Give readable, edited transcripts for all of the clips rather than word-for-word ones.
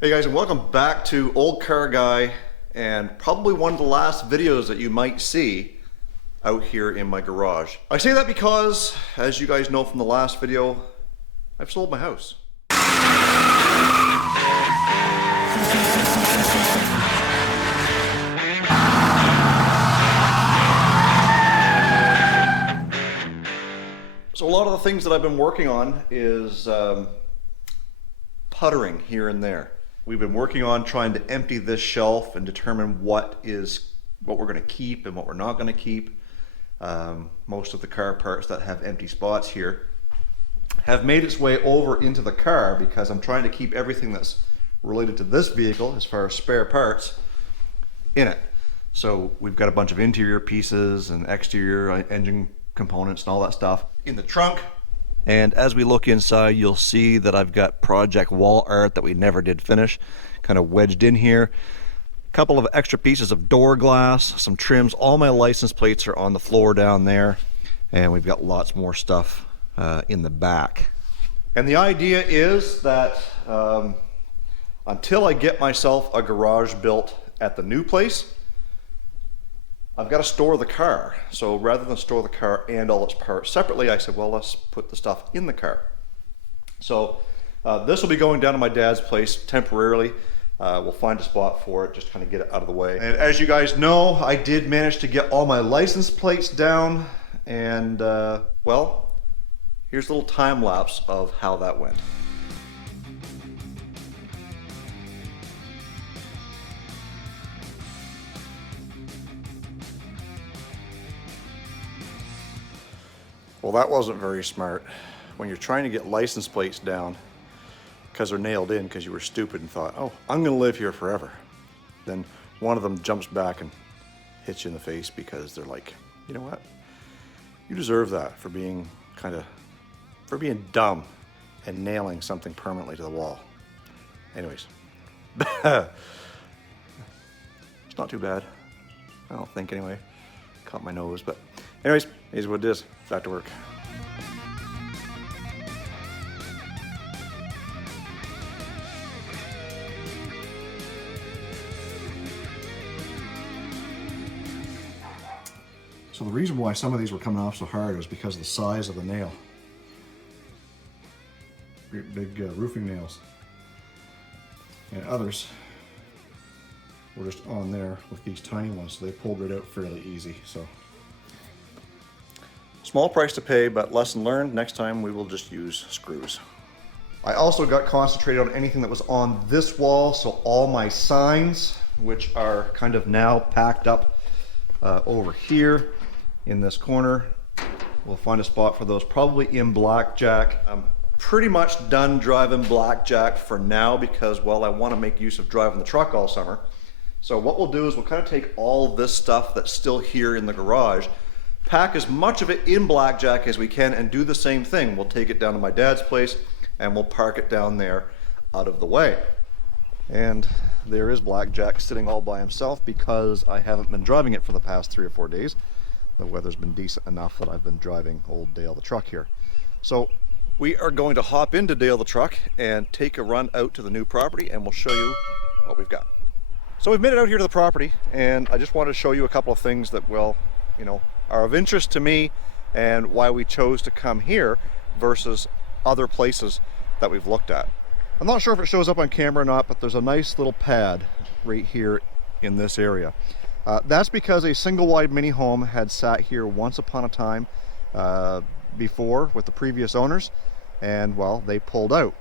Hey guys, and welcome back to Olde Carr Guy, and probably one of the last videos that you might see out here in my garage. I say that because, as you guys know from the last video, I've sold my house. So a lot of the things that I've been working on is puttering here and there. We've been working on trying to empty this shelf and determine what we're going to keep and what we're not going to keep. Most of the car parts that have empty spots here have made its way over into the car because I'm trying to keep everything that's related to this vehicle as far as spare parts in it. So we've got a bunch of interior pieces and exterior engine components and all that stuff in the trunk. And as we look inside, you'll see that I've got project wall art that we never did finish, kind of wedged in here. A couple of extra pieces of door glass, some trims. All my license plates are on the floor down there. And we've got lots more stuff in the back. And the idea is that until I get myself a garage built at the new place, I've got to store the car. So rather than store the car and all its parts separately, I said, well, let's put the stuff in the car. So this will be going down to my dad's place temporarily. We'll find a spot for it, just kind of get it out of the way. And as you guys know, I did manage to get all my license plates down. And well, here's a little time lapse of how that went. Well, that wasn't very smart. When you're trying to get license plates down because they're nailed in because you were stupid and thought, oh, I'm gonna live here forever. Then one of them jumps back and hits you in the face because they're like, you know what? You deserve that for being dumb and nailing something permanently to the wall. Anyways, it's not too bad. I don't think anyway. Caught my nose, but anyways, here's what it is. Back to work. So the reason why some of these were coming off so hard was because of the size of the nail. Great big roofing nails. And others were just on there with these tiny ones, so they pulled it out fairly easy. So small price to pay, but lesson learned. Next time we will just use screws. I also got concentrated on anything that was on this wall, so all my signs, which are kind of now packed up over here in this corner. We'll find a spot for those, probably in blackjack. I'm pretty much done driving blackjack for now because, well, I want to make use of driving the truck all summer. So what we'll do is we'll kind of take all this stuff that's still here in the garage, pack as much of it in blackjack as we can, and do the same thing. We'll take it down to my dad's place and we'll park it down there out of the way. And there is blackjack sitting all by himself because I haven't been driving it for the past 3 or 4 days. The weather's been decent enough that I've been driving old Dale the truck here. So we are going to hop into Dale the truck and take a run out to the new property, and we'll show you what we've got. So we've made it out here to the property, and I just wanted to show you a couple of things that, well, you know, are of interest to me and why we chose to come here versus other places that we've looked at. I'm not sure if it shows up on camera or not, but there's a nice little pad right here in this area. That's because a single wide mini home had sat here once upon a time before with the previous owners, and well, they pulled out.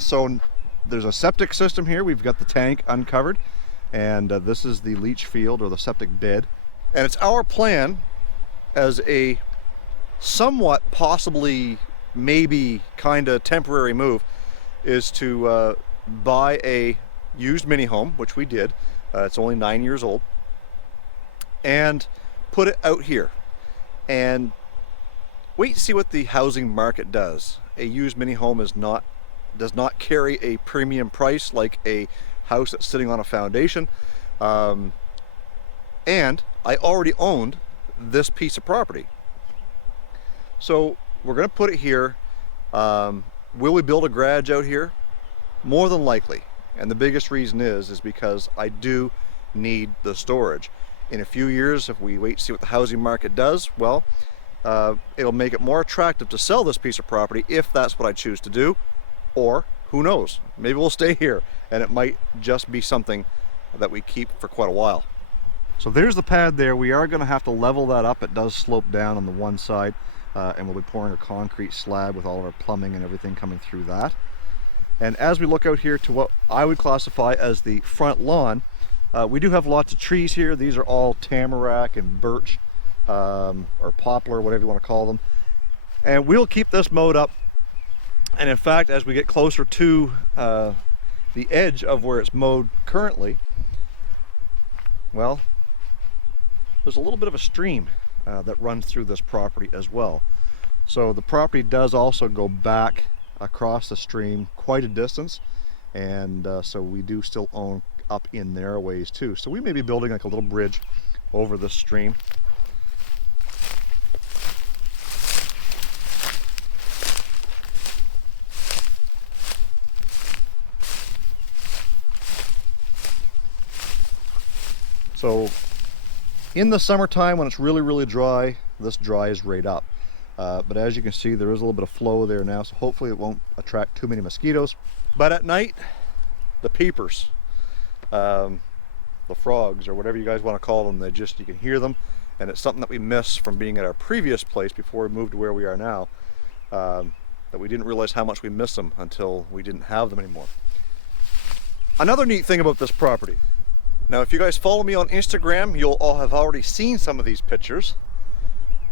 So there's a septic system here. We've got the tank uncovered, and this is the leach field or the septic bed. And it's our plan as a somewhat possibly maybe kind of temporary move is to buy a used mini home, which we did. It's only 9 years old, and put it out here and wait to see what the housing market does. A used mini home does not carry a premium price like a house that's sitting on a foundation. And I already owned this piece of property. So we're going to put it here. Will we build a garage out here? more than likely. And the biggest reason is because I do need the storage. In a few years, if we wait to see what the housing market does, well, it'll make it more attractive to sell this piece of property if that's what I choose to do. Or who knows, maybe we'll stay here and it might just be something that we keep for quite a while. So there's the pad there. We are going to have to level that up. It does slope down on the one side, and we'll be pouring a concrete slab with all of our plumbing and everything coming through that. And as we look out here to what I would classify as the front lawn, we do have lots of trees here. These are all tamarack and birch, or poplar, whatever you want to call them. And we'll keep this mowed up. And in fact, as we get closer to the edge of where it's mowed currently, well, there's a little bit of a stream that runs through this property as well. So the property does also go back across the stream quite a distance, and so we do still own up in there a ways too. So we may be building like a little bridge over this stream. So in the summertime when it's really dry, this dries right up. But as you can see, there is a little bit of flow there now, so hopefully it won't attract too many mosquitoes. But at night, the peepers, the frogs, or whatever you guys want to call them, you can hear them, and it's something that we miss from being at our previous place before we moved to where we are now, that we didn't realize how much we miss them until we didn't have them anymore. Another neat thing about this property. Now, if you guys follow me on Instagram, you'll all have already seen some of these pictures.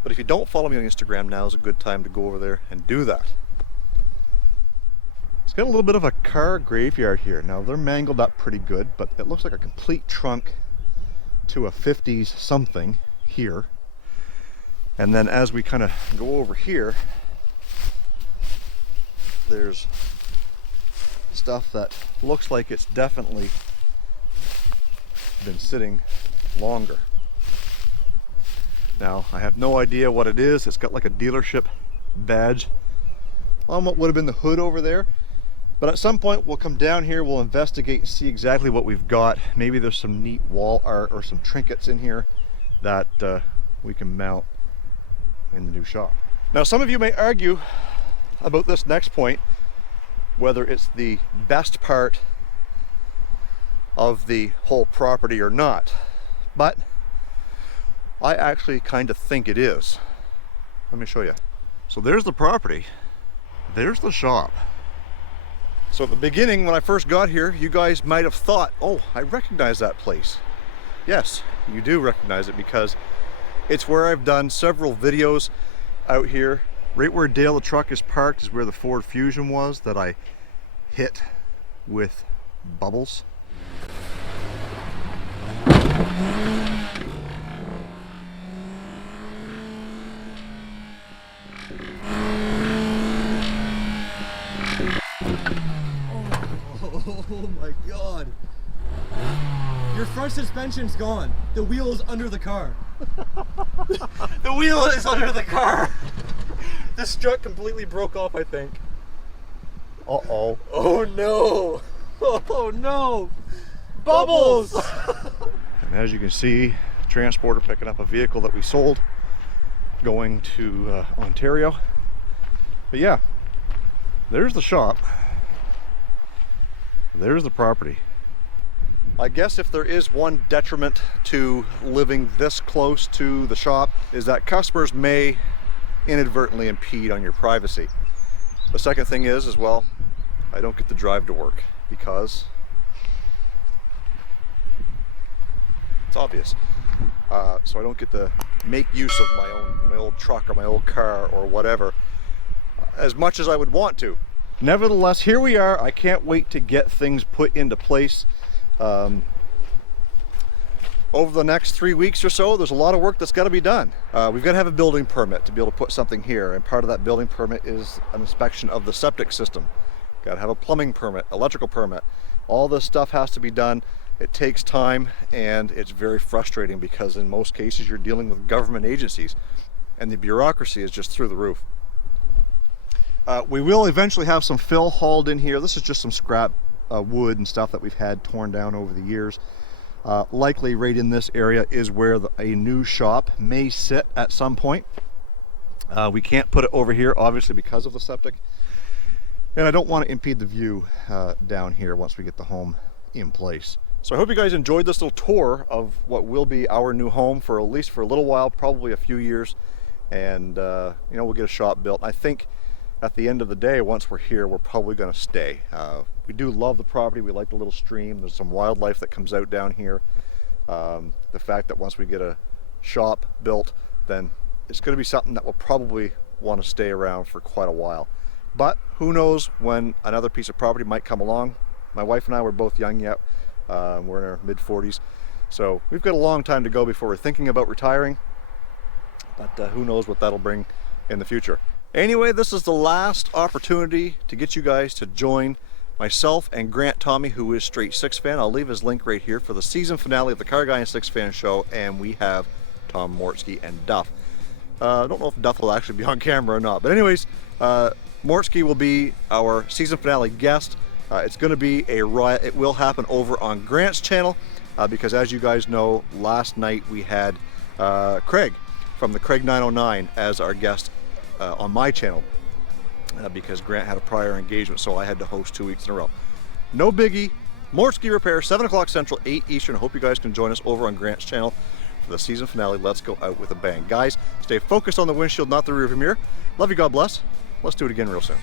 But if you don't follow me on Instagram, now is a good time to go over there and do that. It's got a little bit of a car graveyard here. Now, they're mangled up pretty good, but it looks like a complete trunk to a 50s something here. And then as we kind of go over here, there's stuff that looks like it's definitely been sitting longer. Now, I have no idea what it is. It's got like a dealership badge on what would have been the hood over there. But at some point we'll come down here, we'll investigate and see exactly what we've got. Maybe there's some neat wall art or some trinkets in here that we can mount in the new shop. Now, some of you may argue about this next point, whether it's the best part of the whole property or not, but I actually kind of think it is. Let me show you. So there's the property, there's the shop. So at the beginning, when I first got here, you guys might have thought, oh, I recognize that place. Yes, you do recognize it, because it's where I've done several videos out here. Right where Dale the truck is parked is where the Ford Fusion was that I hit with bubbles. Oh my god. Your front suspension's gone. The wheel is under the car. The wheel is under the car. The strut completely broke off, I think. Uh-oh. Oh no. Oh no. Bubbles. And as you can see, transporter picking up a vehicle that we sold going to Ontario. But yeah, there's the shop. There's the property. I guess if there is one detriment to living this close to the shop, is that customers may inadvertently impede on your privacy. The second thing is, well, I don't get to drive to work because it's obvious. So I don't get to make use of my old truck or my old car or whatever as much as I would want to. Nevertheless, here we are. I can't wait to get things put into place. Over the next 3 weeks or so, there's a lot of work that's got to be done. We've got to have a building permit to be able to put something here, and part of that building permit is an inspection of the septic system. Got to have a plumbing permit, electrical permit. All this stuff has to be done. It takes time, and it's very frustrating because in most cases you're dealing with government agencies, and the bureaucracy is just through the roof. We will eventually have some fill hauled in here. This is just some scrap wood and stuff that we've had torn down over the years. Likely right in this area is where a new shop may sit at some point. We can't put it over here, obviously, because of the septic. And I don't want to impede the view down here once we get the home in place. So I hope you guys enjoyed this little tour of what will be our new home for at least for a little while, probably a few years. And you know, we'll get a shop built. I think at the end of the day, once we're here, we're probably going to stay. We do love the property. We like the little stream. There's some wildlife that comes out down here. The fact that once we get a shop built, then it's going to be something that we'll probably want to stay around for quite a while. But who knows when another piece of property might come along. My wife and I were both young yet. We're in our mid-40s. So we've got a long time to go before we're thinking about retiring. But who knows what that'll bring in the future. Anyway, this is the last opportunity to get you guys to join myself and Grant Tommy, who is Straight Six Fan. I'll leave his link right here for the season finale of the Car Guy and Six Fan show, and we have Tom Mortsky and Duff. I don't know if Duff will actually be on camera or not, but anyways, Mortsky will be our season finale guest. It's going to be a riot. It will happen over on Grant's channel because, as you guys know, last night we had Craig from the Craig 909 as our guest on my channel because Grant had a prior engagement, so I had to host 2 weeks in a row. No biggie. Mortsky Repair, 7 o'clock Central, 8 Eastern. I hope you guys can join us over on Grant's channel for the season finale. Let's go out with a bang. Guys, stay focused on the windshield, not the rearview mirror. Love you, God bless. Let's do it again real soon.